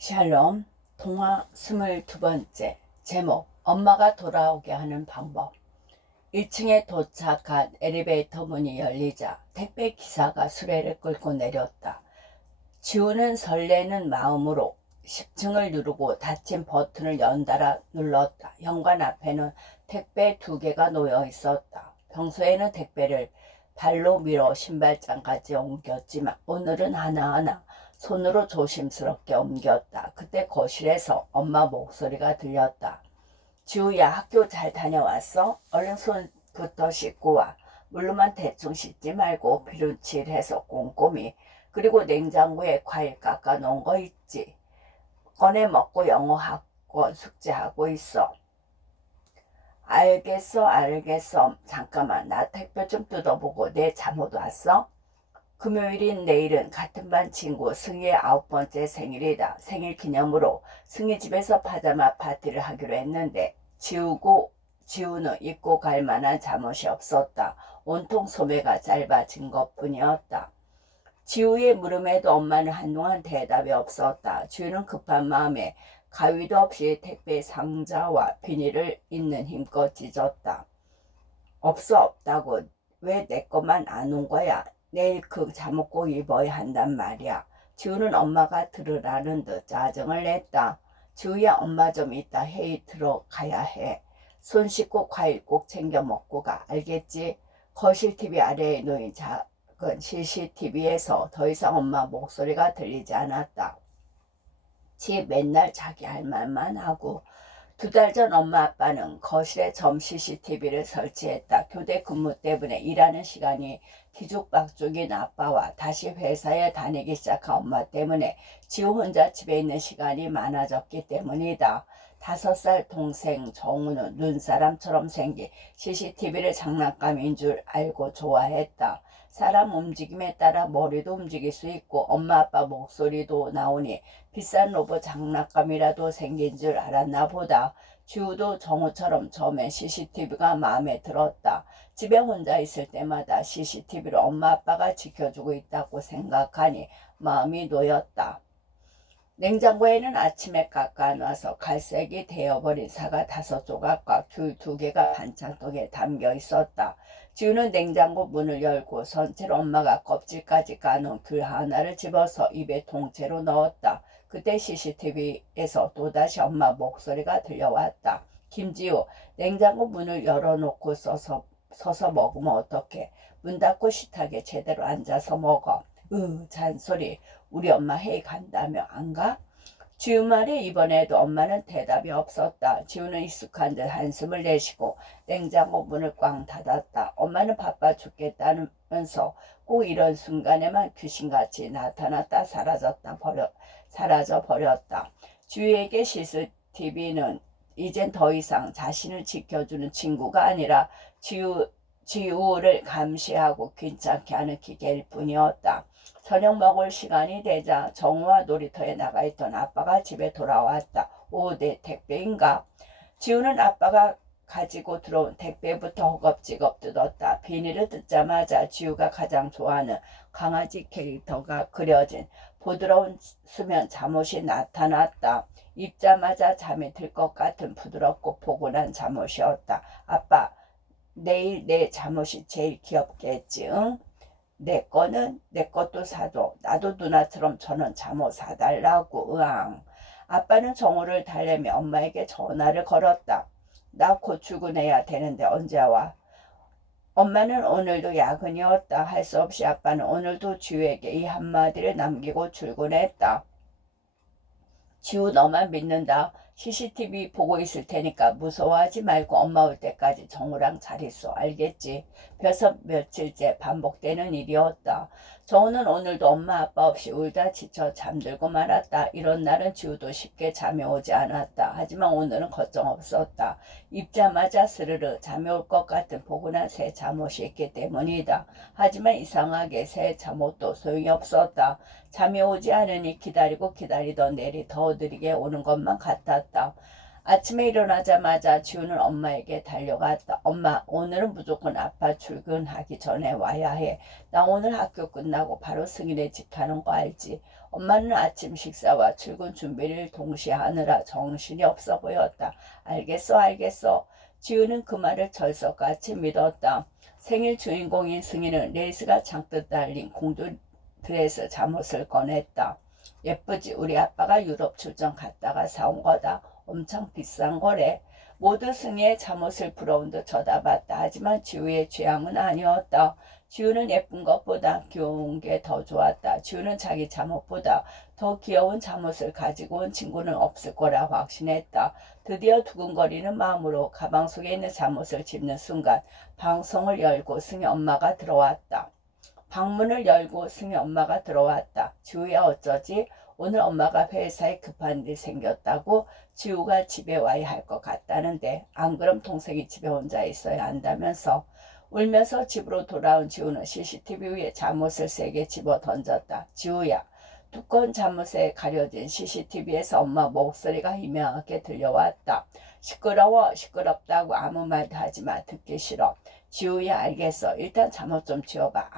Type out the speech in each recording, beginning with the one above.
샬롬. 동화 22번째. 제목 엄마가 돌아오게 하는 방법. 1층에 도착한 엘리베이터 문이 열리자 택배 기사가 수레를 끌고 내렸다. 지우는 설레는 마음으로 10층을 누르고 닫힌 버튼을 연달아 눌렀다. 현관 앞에는 택배 2개가 놓여 있었다. 평소에는 택배를 발로 밀어 신발장까지 옮겼지만 오늘은 하나하나 손으로 조심스럽게 옮겼다. 그때 거실에서 엄마 목소리가 들렸다. 지우야, 학교 잘 다녀왔어? 얼른 손부터 씻고 와. 물로만 대충 씻지 말고 비누칠해서 꼼꼼히. 그리고 냉장고에 과일 깎아 놓은 거 있지? 꺼내 먹고 영어 학원 숙제하고 있어. 알겠어. 잠깐만, 나 택배 좀 뜯어보고. 내 잠옷 왔어? 금요일인 내일은 같은 반 친구 승희의 9번째 생일이다. 생일 기념으로 승희 집에서 파자마 파티를 하기로 했는데 지우는 입고 갈 만한 잠옷이 없었다. 온통 소매가 짧아진 것뿐이었다. 지우의 물음에도 엄마는 한동안 대답이 없었다. 지우는 급한 마음에 가위도 없이 택배 상자와 비닐을 있는 힘껏 찢었다. 없다고. 왜 내 것만 안 온 거야? 내일 그 잠옷 꼭 입어야 한단 말이야. 지우는 엄마가 들으라는 듯 짜증을 냈다. 지우야, 엄마 좀 이따 회의 들어가야 해. 손 씻고 과일 꼭 챙겨 먹고 가. 알겠지? 거실 TV 아래에 놓인 작은 CCTV에서 더 이상 엄마 목소리가 들리지 않았다. 지 맨날 자기 할 말만 하고. 2달 전 엄마 아빠는 거실에 점 CCTV를 설치했다. 교대 근무 때문에 일하는 시간이 뒤죽박죽인 아빠와 다시 회사에 다니기 시작한 엄마 때문에 지우 혼자 집에 있는 시간이 많아졌기 때문이다. 5살 동생 정우는 눈사람처럼 생긴 CCTV를 장난감인 줄 알고 좋아했다. 사람 움직임에 따라 머리도 움직일 수 있고 엄마 아빠 목소리도 나오니 비싼 로봇 장난감이라도 생긴 줄 알았나 보다. 지우도 정우처럼 처음엔 CCTV가 마음에 들었다. 집에 혼자 있을 때마다 CCTV를 엄마 아빠가 지켜주고 있다고 생각하니 마음이 놓였다. 냉장고에는 아침에 깎아놔서 갈색이 되어버린 사과 5조각과 귤 2개가 반찬통에 담겨 있었다. 지우는 냉장고 문을 열고 선체로 엄마가 껍질까지 까놓은 귤 하나를 집어서 입에 통째로 넣었다. 그때 CCTV에서 또다시 엄마 목소리가 들려왔다. 김지우, 냉장고 문을 열어놓고 서서 먹으면 어떡해? 문 닫고 식탁에 제대로 앉아서 먹어. 잔소리. 우리 엄마 회의 간다며 안 가? 지우 말에 이번에도 엄마는 대답이 없었다. 지우는 익숙한 듯 한숨을 내쉬고 냉장고 문을 꽝 닫았다. 엄마는 바빠 죽겠다면서 꼭 이런 순간에만 귀신같이 나타났다 사라져 버렸다. 지우에게 CCTV는 이젠 더 이상 자신을 지켜주는 친구가 아니라 지우를 감시하고 귀찮게 하는 기계일 뿐이었다. 저녁 먹을 시간이 되자 정우와 놀이터에 나가 있던 아빠가 집에 돌아왔다. 오, 내 택배인가? 지우는 아빠가 가지고 들어온 택배부터 허겁지겁 뜯었다. 비닐을 뜯자마자 지우가 가장 좋아하는 강아지 캐릭터가 그려진 부드러운 수면 잠옷이 나타났다. 입자마자 잠이 들 것 같은 부드럽고 포근한 잠옷이었다. 아빠, 내일 내 잠옷이 제일 귀엽겠지, 응? 내 것도 사줘. 나도 누나처럼 저는 잠옷 사달라고. 으앙. 아빠는 정우를 달래며 엄마에게 전화를 걸었다. 나 곧 출근해야 되는데 언제 와? 엄마는 오늘도 야근이었다. 할 수 없이 아빠는 오늘도 지우에게 이 한마디를 남기고 출근했다. 지우, 너만 믿는다. CCTV 보고 있을 테니까 무서워하지 말고 엄마 올 때까지 정우랑 잘 있어. 알겠지? 며칠째 반복되는 일이었다. 정우는 오늘도 엄마 아빠 없이 울다 지쳐 잠들고 말았다. 이런 날은 지우도 쉽게 잠이 오지 않았다. 하지만 오늘은 걱정 없었다. 입자마자 스르르 잠이 올 것 같은 포근한 새 잠옷이 있기 때문이다. 하지만 이상하게 새 잠옷도 소용이 없었다. 잠이 오지 않으니 기다리던 내일이 더 느리게 오는 것만 같았다. 아침에 일어나자마자 지우는 엄마에게 달려갔다. 엄마, 오늘은 무조건 아빠 출근하기 전에 와야 해. 나 오늘 학교 끝나고 바로 승인의 집 가는 거 알지? 엄마는 아침 식사와 출근 준비를 동시에 하느라 정신이 없어 보였다. 알겠어, 알겠어. 지우는 그 말을 철석같이 믿었다. 생일 주인공인 승희는 레이스가 잔뜩 달린 공주 드레스 잠옷을 꺼냈다. 예쁘지? 우리 아빠가 유럽 출장 갔다가 사온 거다. 엄청 비싼 거래. 모두 승희의 잠옷을 부러운 듯 쳐다봤다. 하지만 지우의 취향은 아니었다. 지우는 예쁜 것보다 귀여운 게 더 좋았다. 지우는 자기 잠옷보다 더 귀여운 잠옷을 가지고 온 친구는 없을 거라 확신했다. 드디어 두근거리는 마음으로 가방 속에 있는 잠옷을 집는 순간 방송을 열고 승희 엄마가 들어왔다. 방문을 열고 승희 엄마가 들어왔다. 지우야 어쩌지? 오늘 엄마가 회사에 급한 일이 생겼다고 지우가 집에 와야 할 것 같다는데 안 그럼 동생이 집에 혼자 있어야 한다면서. 울면서 집으로 돌아온 지우는 CCTV 위에 잠옷을 세게 집어 던졌다. 지우야. 두꺼운 잠옷에 가려진 CCTV에서 엄마 목소리가 희미하게 들려왔다. 시끄러워. 시끄럽다고 아무 말도 하지마. 듣기 싫어. 지우야 알겠어. 일단 잠옷 좀 치워봐.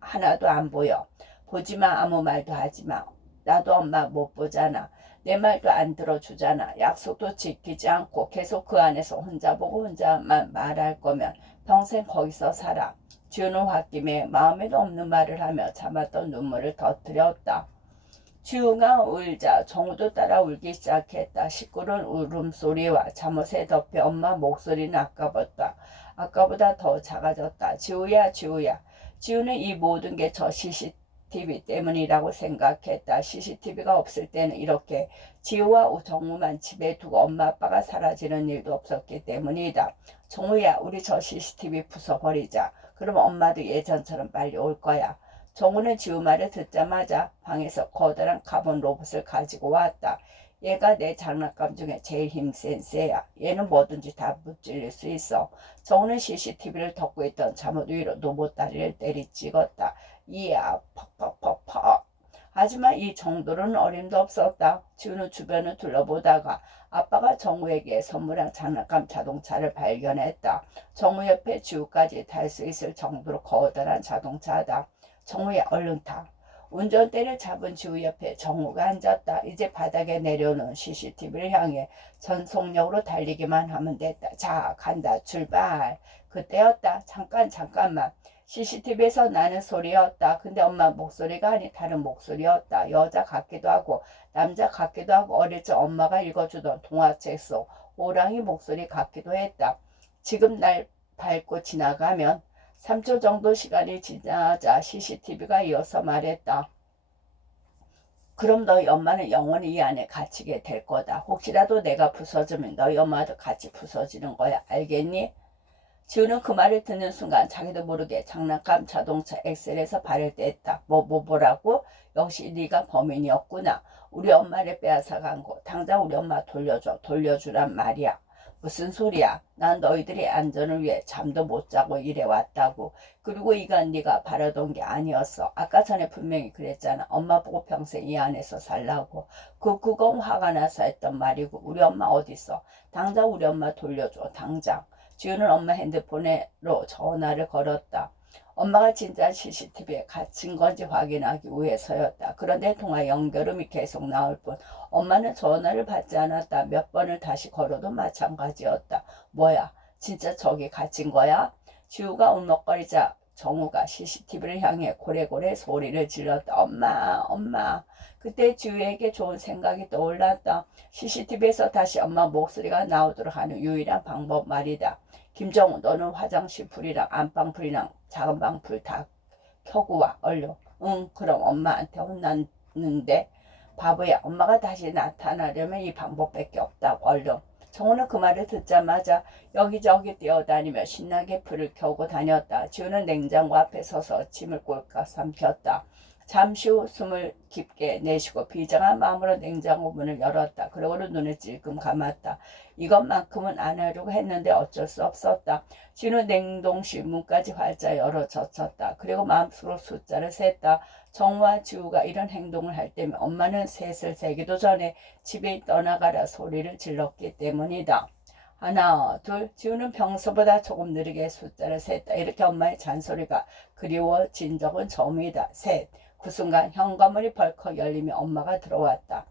하나도 안 보여. 보지마. 아무 말도 하지마. 나도 엄마 못 보잖아. 내 말도 안 들어주잖아. 약속도 지키지 않고 계속 그 안에서 혼자 보고 혼자만 말할 거면 평생 거기서 살아. 지우는 홧김에 마음에도 없는 말을 하며 참았던 눈물을 터뜨렸다. 지우가 울자 정우도 따라 울기 시작했다. 시끄러운 울음소리와 잠옷에 덮여 엄마 목소리는 아까보다 더 작아졌다. 지우야 지우야. 지우는 이 모든 게 저 CCTV 때문이라고 생각했다. CCTV가 없을 때는 이렇게 지우와 정우만 집에 두고 엄마 아빠가 사라지는 일도 없었기 때문이다. 정우야 우리 저 CCTV 부숴버리자. 그럼 엄마도 예전처럼 빨리 올 거야. 정우는 지우 말을 듣자마자 방에서 커다란 카본 로봇을 가지고 왔다. 얘가 내 장난감 중에 제일 힘센 새야. 얘는 뭐든지 다 무찔릴 수 있어. 정우는 CCTV를 덮고 있던 잠옷 위로 로봇 다리를 때리찍었다. 이야 퍽퍽퍽퍽. 하지만 이 정도로는 어림도 없었다. 지우는 주변을 둘러보다가 아빠가 정우에게 선물한 장난감 자동차를 발견했다. 정우 옆에 지우까지 탈 수 있을 정도로 커다란 자동차다. 정우야 얼른 타. 운전대를 잡은 지우 옆에 정우가 앉았다. 이제 바닥에 내려놓은 CCTV를 향해 전속력으로 달리기만 하면 됐다. 자 간다 출발. 그때였다. 잠깐만. CCTV에서 나는 소리였다. 근데 엄마 목소리가 아닌 다른 목소리였다. 여자 같기도 하고 남자 같기도 하고 어릴 적 엄마가 읽어주던 동화책 속 호랑이 목소리 같기도 했다. 지금 날 밟고 지나가면 3초 정도 시간이 지나자 CCTV가 이어서 말했다. 그럼 너희 엄마는 영원히 이 안에 갇히게 될 거다. 혹시라도 내가 부서지면 너희 엄마도 같이 부서지는 거야. 알겠니? 지우는 그 말을 듣는 순간 자기도 모르게 장난감 자동차 엑셀에서 발을 뗐다. 뭐라고? 역시 네가 범인이었구나. 우리 엄마를 빼앗아간 거 당장 우리 엄마 돌려주란 말이야. 무슨 소리야? 난 너희들의 안전을 위해 잠도 못 자고 일해왔다고. 그리고 이건 네가 바라던 게 아니었어. 아까 전에 분명히 그랬잖아. 엄마 보고 평생 이 안에서 살라고. 그건 화가 나서 했던 말이고. 우리 엄마 어딨어? 당장 우리 엄마 돌려줘. 당장. 지우는 엄마 핸드폰으로 전화를 걸었다. 엄마가 진짜 CCTV에 갇힌 건지 확인하기 위해서였다. 그런데 통화 연결음이 계속 나올 뿐 엄마는 전화를 받지 않았다. 몇 번을 다시 걸어도 마찬가지였다. 뭐야? 진짜 저기 갇힌 거야? 지우가 울먹거리자 정우가 CCTV를 향해 고래고래 소리를 질렀다. 엄마. 그때 지우에게 좋은 생각이 떠올랐다. CCTV에서 다시 엄마 목소리가 나오도록 하는 유일한 방법 말이다. 김정우 너는 화장실 불이랑 안방 불이랑 작은 방 불 다 켜고 와 얼른. 응 그럼 엄마한테 혼났는데. 바보야 엄마가 다시 나타나려면 이 방법밖에 없다고 얼른. 정우는 그 말을 듣자마자 여기저기 뛰어다니며 신나게 불을 켜고 다녔다. 지우는 냉장고 앞에 서서 침을 꼴깍 삼켰다. 잠시 후 숨을 깊게 내쉬고 비장한 마음으로 냉장고 문을 열었다. 그러고는 눈을 찔끔 감았다. 이것만큼은 안 하려고 했는데 어쩔 수 없었다. 지우는 냉동실 문까지 활짝 열어 젖혔다. 그리고 마음속으로 숫자를 셌다. 정우와 지우가 이런 행동을 할 때면 엄마는 셋을 세기도 전에 집에 떠나가라 소리를 질렀기 때문이다. 하나, 둘, 지우는 평소보다 조금 느리게 숫자를 셌다. 이렇게 엄마의 잔소리가 그리워진 적은 처음이다. 셋, 그 순간 현관문이 벌컥 열리며 엄마가 들어왔다.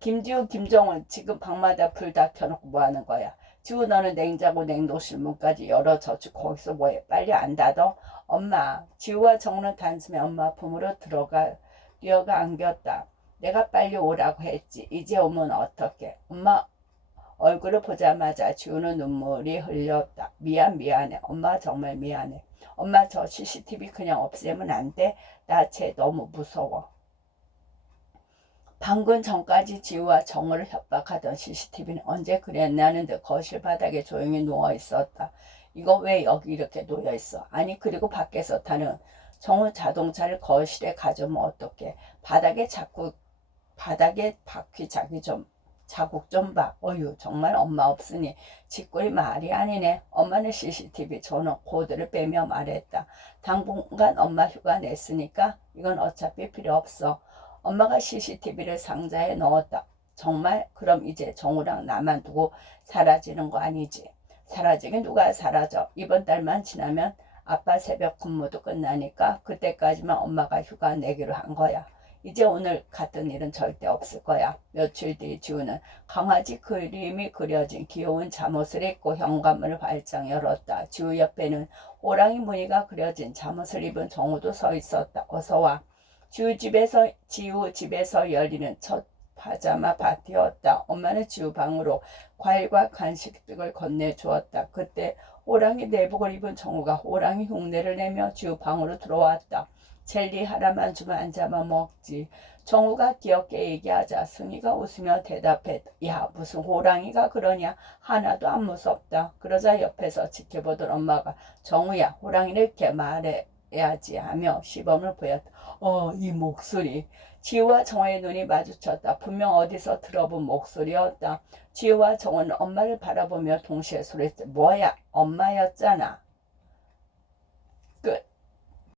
김지우, 김정은, 지금 방마다 불 다 켜놓고 뭐하는 거야? 지우, 너는 냉장고 냉동실 문까지 열어 젖고 거기서 뭐해? 빨리 안 닫어? 엄마. 지우와 정우는 단숨에 엄마 품으로 뛰어가 안겼다. 내가 빨리 오라고 했지. 이제 오면 어떡해? 엄마 얼굴을 보자마자 지우는 눈물이 흘렸다. 미안해. 엄마 정말 미안해. 엄마, 저 CCTV 그냥 없애면 안 돼? 나 쟤 너무 무서워. 방금 전까지 지우와 정우를 협박하던 CCTV는 언제 그랬냐는 듯 거실 바닥에 조용히 누워 있었다. 이거 왜 여기 이렇게 놓여 있어? 아니, 그리고 밖에서 타는 정우 자동차를 거실에 가져오면 어떡해? 바닥에 바퀴 자국 좀 봐. 어휴, 정말 엄마 없으니 짓거리 말이 아니네. 엄마는 CCTV 전원 코드를 빼며 말했다. 당분간 엄마 휴가 냈으니까 이건 어차피 필요 없어. 엄마가 CCTV를 상자에 넣었다. 정말? 그럼 이제 정우랑 나만 두고 사라지는 거 아니지? 사라지긴 누가 사라져. 이번 달만 지나면 아빠 새벽 근무도 끝나니까 그때까지만 엄마가 휴가 내기로 한 거야. 이제 오늘 같은 일은 절대 없을 거야. 며칠 뒤 지우는 강아지 그림이 그려진 귀여운 잠옷을 입고 현관문을 활짝 열었다. 지우 옆에는 호랑이 무늬가 그려진 잠옷을 입은 정우도 서 있었다. 어서 와. 지우 집에서 열리는 첫 파자마 파티였다. 엄마는 지우 방으로 과일과 간식 등을 건네주었다. 그때 호랑이 내복을 입은 정우가 호랑이 흉내를 내며 지우 방으로 들어왔다. 젤리 하나만 주면 안 잡아 먹지. 정우가 귀엽게 얘기하자 승희가 웃으며 대답했다. 야, 무슨 호랑이가 그러냐? 하나도 안 무섭다. 그러자 옆에서 지켜보던 엄마가 정우야, 호랑이를 이렇게 말해야지 하며 시범을 보였다. 이 목소리. 지우와 정우의 눈이 마주쳤다. 분명 어디서 들어본 목소리였다. 지우와 정우는 엄마를 바라보며 동시에 소리했다. 뭐야, 엄마였잖아.